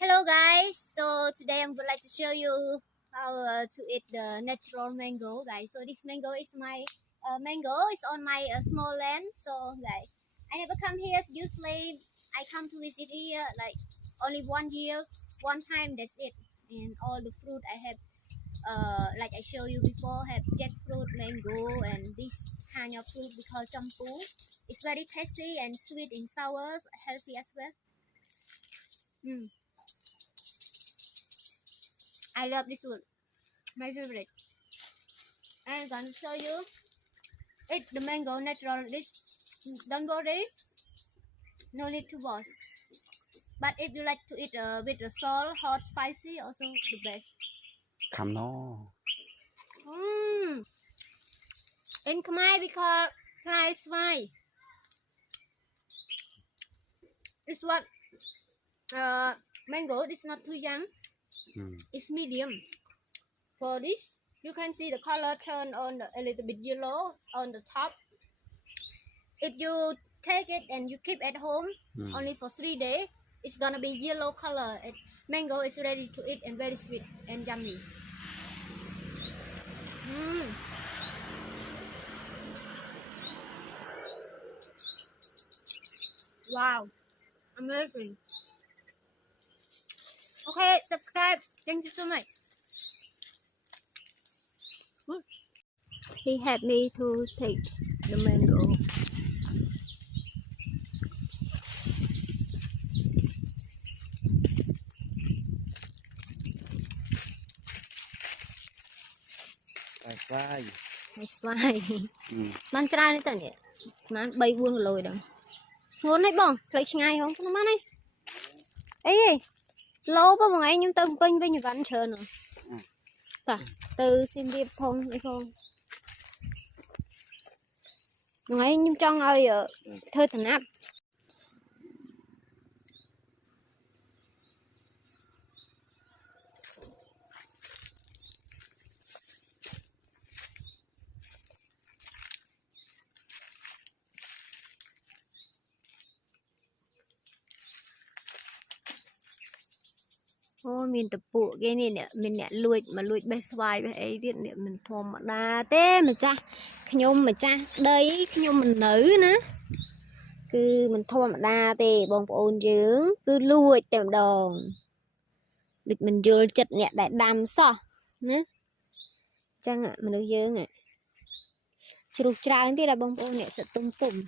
Hello guys, so today I would like to show you how to eat the natural mango, guys. So this mango is my mango is on my small land. So guys, I never come here usually. I come to visit here like only 1 year, one time. That's it. And all the fruit I have, like I show you before, have jackfruit, mango, and this kind of fruit we call champu. It's very tasty and sweet and sour, healthy as well. I love this fruit, my favorite. I'm gonna show you. Eat the mango natural. This don't worry, no need to wash. But if you like to eat with the salt, hot, spicy, also the best. Come no. In Khmer we call Khmer swai. It's what mango. It's not too young. It's medium. For this, you can see the color turn on a little bit yellow on the top. If you take it and you keep at home only for 3 days, it's gonna be yellow color. And mango is ready to eat and very sweet and yummy. Wow, amazing. Okay, subscribe. Thank you so much. He helped me to take the mango. Why? That's why. Mang trai đấy tao nhỉ? Mang bay buông lồi đằng. Ngốn đấy bông, lấy ngay không? Nó mang này. Ê, lâu bao ngày nhưng tao quanh với như văn chờ nữa. Ta, từ xin điệp không, hay không? Ngày nhưng trong ơi ở thơ thần áp. Ô, mình tập bộ cái này nè, mình nè lùi mà lùi bay xoài bay ấy tiết nè mình thòm mà đa thế mà cha, nhôm mà cha, đây nhôm mình nữ nữa, cứ mình thòm mà đa thế bông ôn dưỡng, cứ lùi tìm đòn, được mình vô chật nè đại đam sao, nữa, chăng ạ mình được dưỡng ạ, chụp tràng thì là bông ôn nè sẽ tung tung.